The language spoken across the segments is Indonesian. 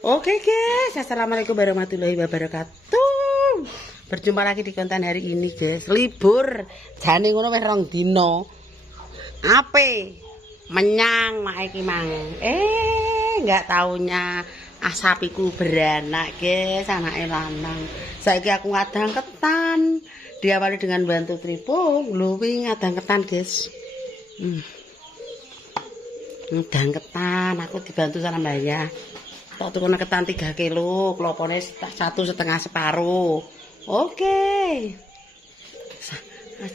Oke guys, assalamualaikum warahmatullahi wabarakatuh. Berjumpa lagi di konten hari ini guys. Libur, jane ngono wis 2 dina. Ape menyang mak iki mang. Enggak taunya asapiku beranak guys, anake lanang. Saiki aku ngadang ketan. Diawali dengan bantu tripung, lho wingi ngadang ketan guys. Ngadang ketan, aku dibantu sama Mbak ya. Tak tukune ketan 3 kilo, klopone 1,5 separuh. Oke.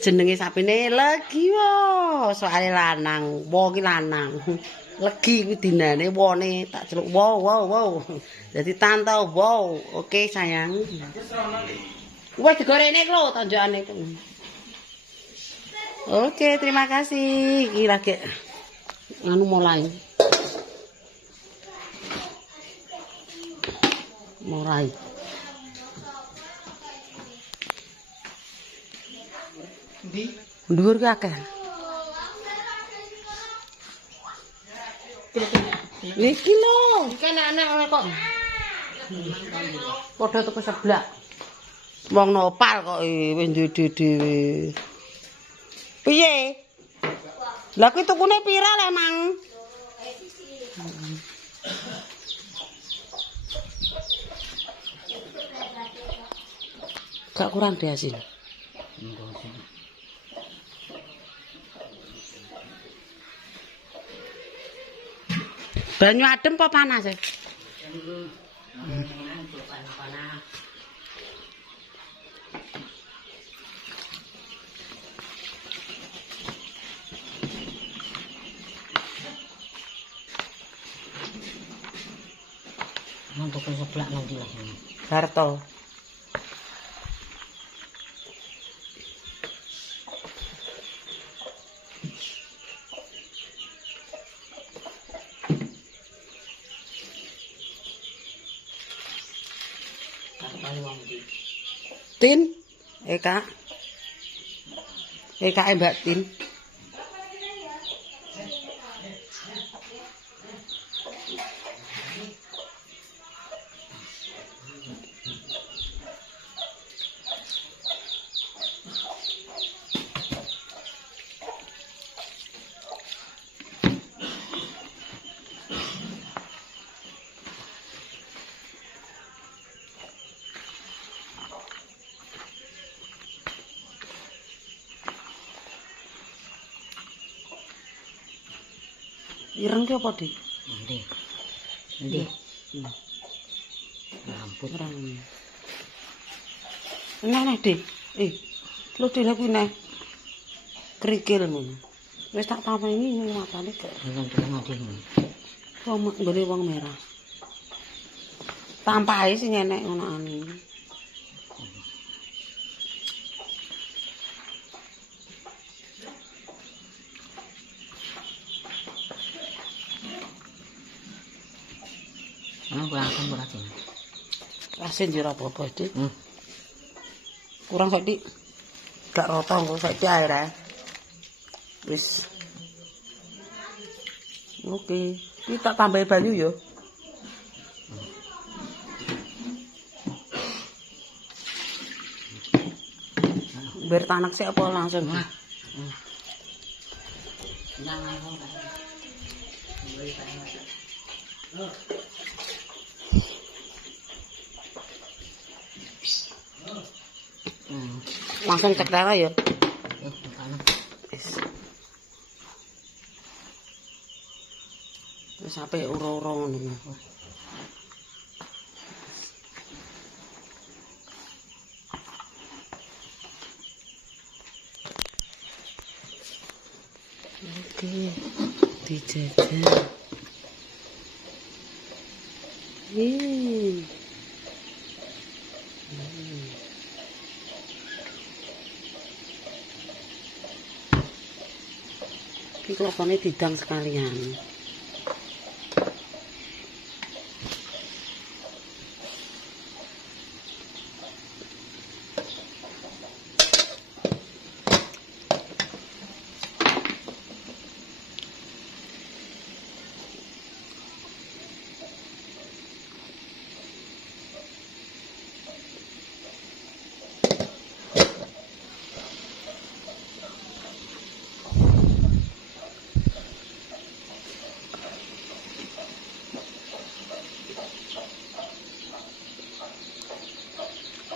Jenenge sapine Legi wo, soale lanang, wo ki lanang. Legi kuwi dinane wone tak celuk wow. Dadi tante wow. Oke sayang. Wis digorene lho tonjokane. Oke, terima kasih. Iki lagi anu mulai. Dhuwur ki akeh. Iki lho, iki anak-anak kok. Padha tuku seblak. Wong nopal kok wis dhewe. Piye? Lah kuwi tukune pira le, Mang? Gak kurang deh hasil. Banyu adem apa panas ya? Untuk sebelah lagi lah. Harto. Tin, Eka Mbak Tin. Ireng ki apa, Dik? Ndi. Ampun Ireng. Enak, Dik. Lu dhewe kuwi neh. Krikil ngono. Wis tak tameni matane gak. Wong nggone wong merah. Tampahe sing enek ngono ane. Kurang asin berarti. Asin jero apa-apa, Dik. Kurang sak, Dik. Gak rata engko saiki air ae. Wis. Oke, iki tak tambahi banyu ya. Biar tanek sik apa langsung? Langsung cek darah ya. Wis sampe ura-ura ngono. Oke, dijajah. Ini kelopone didang sekalian.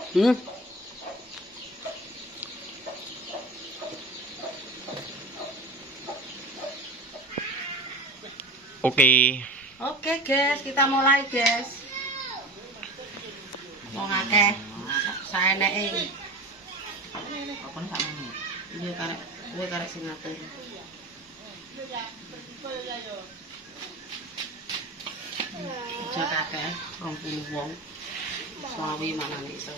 Oke. Oke guys, kita mulai guys. Mau ngakeh saeneke. Apa nih sama ini? Iya karek kowe karek sing ngatur. Aja kakek 20 wong. Suami manane iso.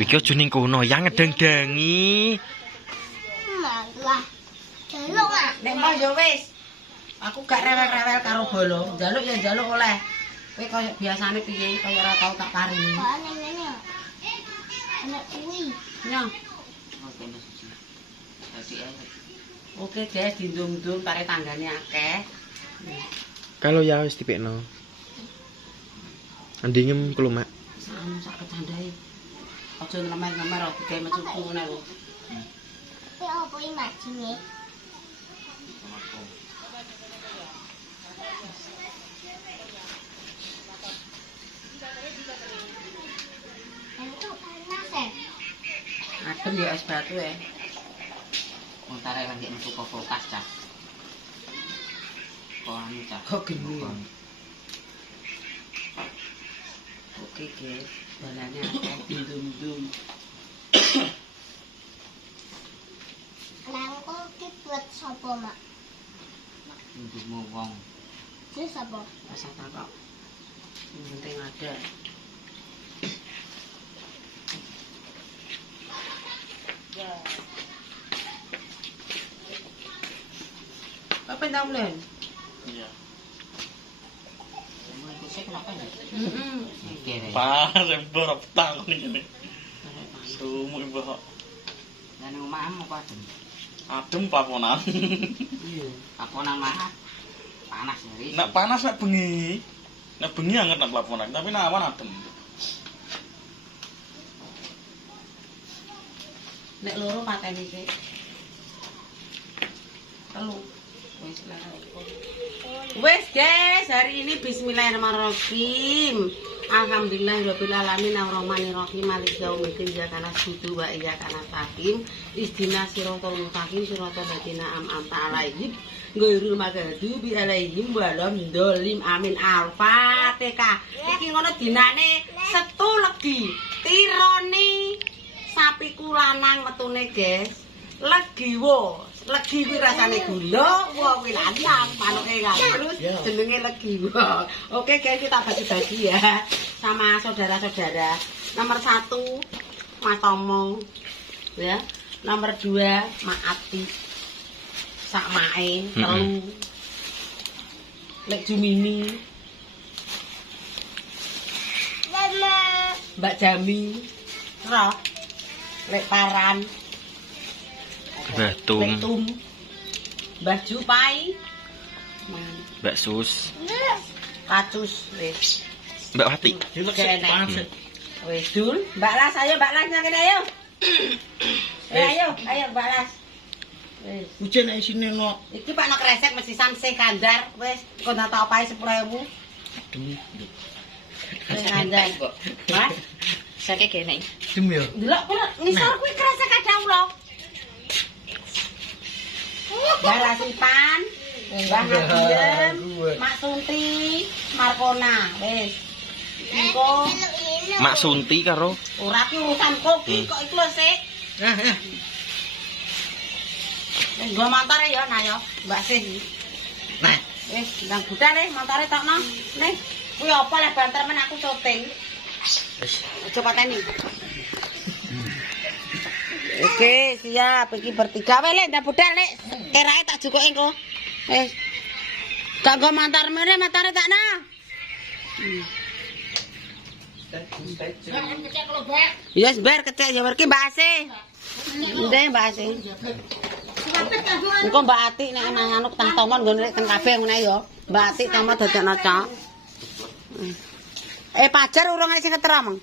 Iki aja ning kono ya ngedeng-dengi. Malah. Jaluk ah. Nek mau ya wis. Aku gak rewel-rewel karo bolo. Njaluk ya njaluk oleh. Kowe koyo biasane piye koyo ora tau tak paringi. Kok aneh ngene ya? Anak kuwi. Nyo. Oke, Mas Suci. Dadi ae. Oke guys, dindung-dung kare tanggane akeh. Kalau ya wis dipekno. Andingem klumak. Samu sak kecandae. Aja ngemer-ngemer kok digawe mecuku ngene lho. Ki opo iki majine? Entuk panas ya? Adem ya es batu ya. Montare lagi metu ke kulkas cah. Kok anu cah. Kok geni. Oke guys, balane akeh dindung-dung. Langko ki buat sapa, Mak? Ndungmu wong. Ki sapa? Masa takok. Yang penting ada. Apa yang tahu Iya. Iku sik kenapa ya? Heeh. Kere. Pas borok tak ngene. Sumu ibu. Lan omahmu apa adem? Adem paponan. Iya. Apa nama? Panas ya, Ris. Nek panas nek bengi. Nek bengi anget nek plafonan, tapi nek awan adem. Nek loro mateni sik. Telu. Wes guys, hari ini bismillahirrahmanirrahim. Alhamdulillahirabbil alamin arrahmanirrahim maliki yaumiddin iyyaka na'budu wa iyyaka nasta'in ihdinas siratal mustaqim siratal ladzina an'amta 'alaihim ghairil maghdubi 'alaihim waladhdallin amin. Al-Fatihah. Iki ngono dinane Setu Legi. Tirone sapiku lanang metune guys. Legiwo. Legi kuwi rasane gula, wong kuwi lanang, manuke terus jenenge Legiwo. Oke guys, kita bagi-bagi ya sama saudara-saudara. Nomor 1 Mas Tomo ya. Nomor 2 Mak Ati. Sak mae, telu. Lek Jumini. Mama. Mbak Jami. Roh. Lek Paran. Batum, Tum. Mbah Jupai. Mbak Sus, Kacus wis. Mbak Wati. Wis Dul, Mbak Las ayo Mbak Las nang kene ayo. Ayo Mbak Las. Wis. Ujen nek isine no. Iki Pak nok resek mesti samse kandar wis kok ndak tak opahe 10.000. Wis kandar. Mas, Sake kene. Dem ya. delok kula ngisor kuwi kresek kadang kula. Mbak Lasipan, Mbak Hadiem, Mak Sunti, Markona, wis. Engko Mak Sunti karo ora ki urusan koki kok iku lho sik. Nggo montore ya nah ya, Mbak Sih. Nah, Wis, ndang budal nih montore tokno. Nih, kuwi apa lek banter men aku syuting. Aja pateni. Oke, siap. Iki bertiga wae lek ndak budal lek. Kerae tak jukuke engko. Wis. Tak nggo montor mene motore takno. Yes, bar kecek ya werki Mbak Ase. Ndek Mbak Ase. Engko Mbak Ati nek ana anu tang tomon nggon nek teng kabeh ngene ya. Mbak Ati tomo dadekno cok. Pajar urung sing keterom.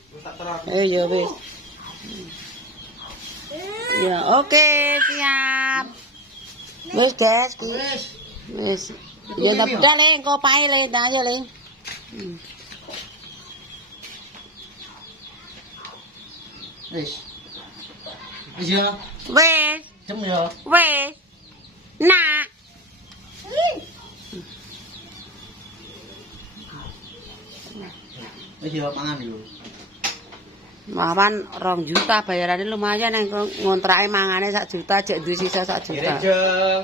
Ya wis. Ya, oke, siap. Wis, guys. Wis. Ya ndak budal le engko pae le, ta ayo le. Wis. Wis ya, Wis, jem ya. wis. Nak. Wis ya mangan yo. Mawan 2 juta bayarannya lumayan yang ngontrake mangane 1 juta, jek duwe sisa 1 juta. Jeng.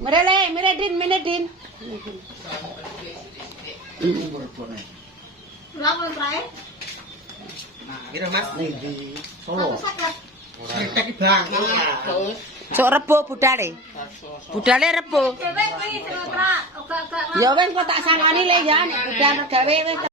Merele, Miredin. Berapa terakhir? Nah, kira Mas di Solo. Sakit. Tek Bang. Sok rebo budale. Budale rebo. Dewek kuwi sing ora. Ogak-ogak. Ya wis kok tak sangani le ya nek budal gawe wis